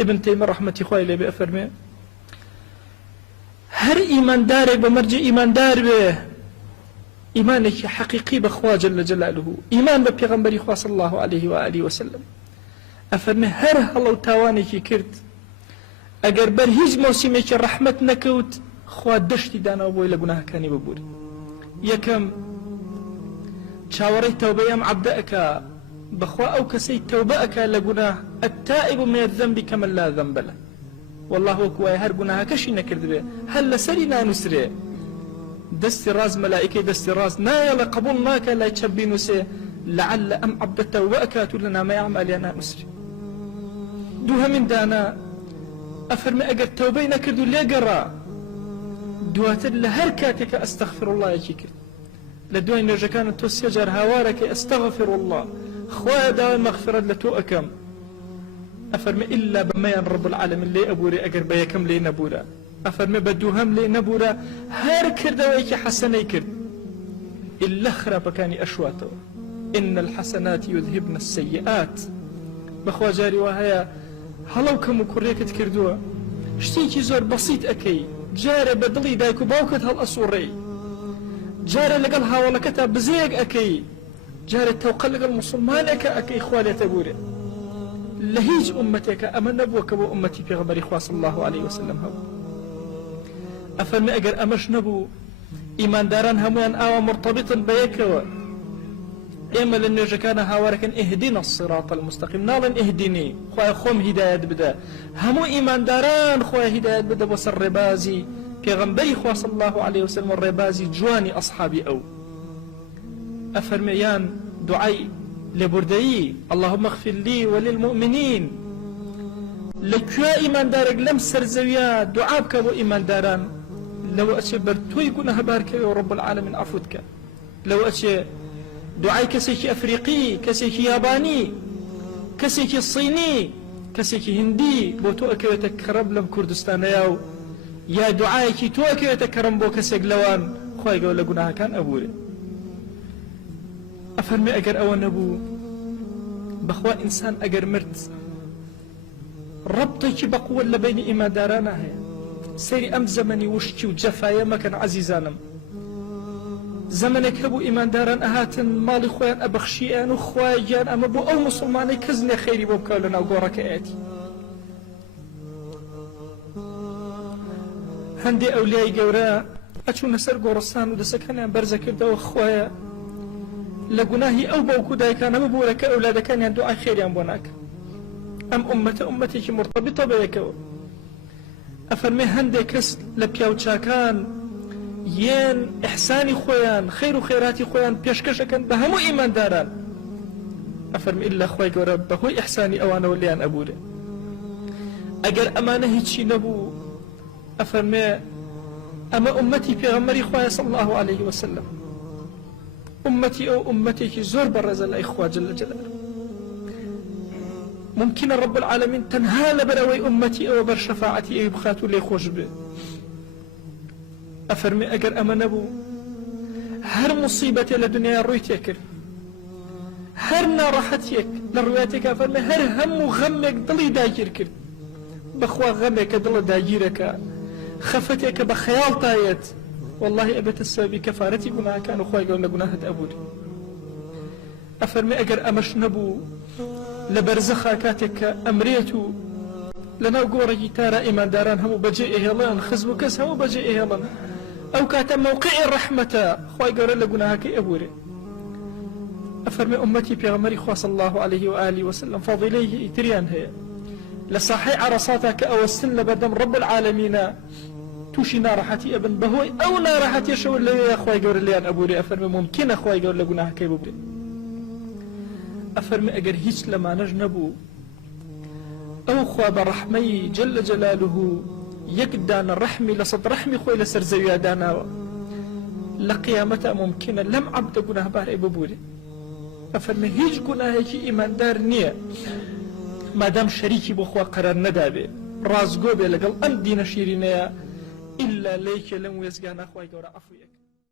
ابن تيمية رحمة خواه لي بأفرمي هر إيمان دارك بمرجع إيمان دار به إيمانك حقيقي بخوا جل جلاله إيمان ببيغمبري خواه صلى الله عليه وآله وسلم أفرمي هر هلو تاوانك كرد أجر بر هیچ موسمێکی ڕەحمەت نەکەوت خوا دەشتی داناوە بۆی لە گوناهەکانی ببووری یەکەم چاوەڕێی تەوبەی ئەم عەبدە ئەکا بەخوا ئەو کەسەی تەوبە ئەکا لە گوناه التائب من الذنب كمن لا ذنب له والله وەکو وایە هەر گوناهەکەشی نەکردبێ هەر لەسەری نانووسرێ دەستی ڕاست مەلائیکەی دەستی ڕاست نایەڵێ قبوڵ ناکە لای چەپ بینووسێ لەعەلە ئەم عەبدە تەوبە ئەکات و لە نامەی ئەعمالیان نانووسری دووهەمین دانا أفرمي أجر توبي نكردو ليقرا دواتر لهر كاتك أستغفر الله يكيكر لدوين نرجكان توسيجر هوارك أستغفر الله خواه داوي مغفرة لتو أكم أفرمي إلا بميان رب العالمين لي أبوري أجر بيكم لي نبورا أفرمي بدوهم لي نبورا هر كردويك حسني كرد إلا خراب كاني أشواته إن الحسنات يذهبن السيئات بخوا جاري وهيا هەڵەو کەم و کوڕێکت کردووە شتێکی زۆر بەسیط ئەکەی جارە بە دڵی دایک و باوکت هەڵ ئەسووڕێی جارە لەگەڵ هاوڵەکەتا بزەیەک ئەکەی جارە تەوقە لەگەڵ موسڵمانێکە ئەکەی خوا لێتە بورێ لە هیچ ئومەتێکە ئەمە نەبووە کە بۆ ئومەتی پێغەمبەری خوا صلی الله عليه وسلم هەبوو ئەفەرمێ ئەگەر ئەمەش نەبوو ئیمانداران هەمویان ئاوا مرتبطن بەیەکەوە إما للنجكان هاوركن اهدنا الصراط المستقيم نالن اهدني خويا خوم هداية بدا همو إيمان داران خويا هداية بدا بس الربازي كغنبري خويا صلى الله عليه وسلم الربازي جواني أصحابي أو أفرميان دعي لبردي اللهم اغفر لي وللمؤمنين لكوا إيمان دارك لم سرزويا دعاء بكو إيمان داران لو أشبر توي قنا هبارك يا رب العالمين عفوتك لو أشبر دعاء كسيكي أفريقي كسيكي ياباني كسيكي الصيني كسيكي هندي بو تو أكويتك كرم لم كردستان ياو يا دعاء كي تو أكويتك كرم بو كسيك لوان خواهي قول لقناها كان أبوري أفرمي أقر أو نبو بخوا إنسان أقر مرت ربطي بقوة لبين إما دارانا هي سيري أم زمني وشتي وجفايا ما كان عزيزانم زمنك هبو إيمان داران أهاتن مالي خوان أبخشيان وخوايان أما بو أو مسلماني كزني خيري بو بكالنا وقورك آتي هندي أولياء قورا أتشون سر قورستان ودسكان برزا كردا وخوايا لقناهي أو بوكو دايكان أما بو لك أولادا كان يندو آي خيريان بوناك أم أمتي مرتبطة بيكو أفرمي هندي كس لبياو تشاكان ين إحساني خويان خير وخيراتي خويان بيشكشكن بهمو إيمان داران أفرمي إلا خوي قرب بهو إحساني أوانا وليان أبوري أجر أمانة هيتشي نبو أفرمي أما أمتي بيغمري خويا صلى الله عليه وسلم أمتي أو أمتي كي زور برز الإخوة جل جلاله ممكن رب العالمين تنهال بروي أمتي أو بر شفاعتي أي بخاتو لي خوش به أفرمي أجر أما نبو هر مصيبة لدنيا رويتك هر نارحتك لرويتك أفرمي هر هم وغمك ضلي داجر كرد بخوا غمك ضل داجيرك خفتك بخيال طايت والله أبت السبب كفارتي قناها كانوا خواهي قولنا قناها أبوري أفرمي أجر أمش نبو لبرزخا كاتك أمريتو لنا قوري تارا إيمان داران همو بجئه لان خزبو كس همو بجئه لان أو كات موقع الرحمة خواهي قولنا لقناها كي أبوري أفرمي أمتي بيغمري خواه صلى الله عليه وآله وسلم فضيليه إتريان هي لصحي عرصاتك أو السن لبدم رب العالمين توشي نارحتي ابن بهوي أو نارحتي شو اللي يا أخوي قول لي أنا أبوري أفرمي ممكن أخوي قول لقناها كي ببري أفرمي أجر هيش لما نجنبو أو خواب رحمي جل جلاله يقدان الرحمي لصد رحمي خوي لسر زيادانا لقيامته ممكنة لم عبد قناه بار ببوري أفرمي هيج قناه هيك إيمان دار نية ما دام شريكي بخوا قرار ندابي رازقو بي لقل أم دين شيرينيا إلا ليك لم يزقانا خوي قورا عفويك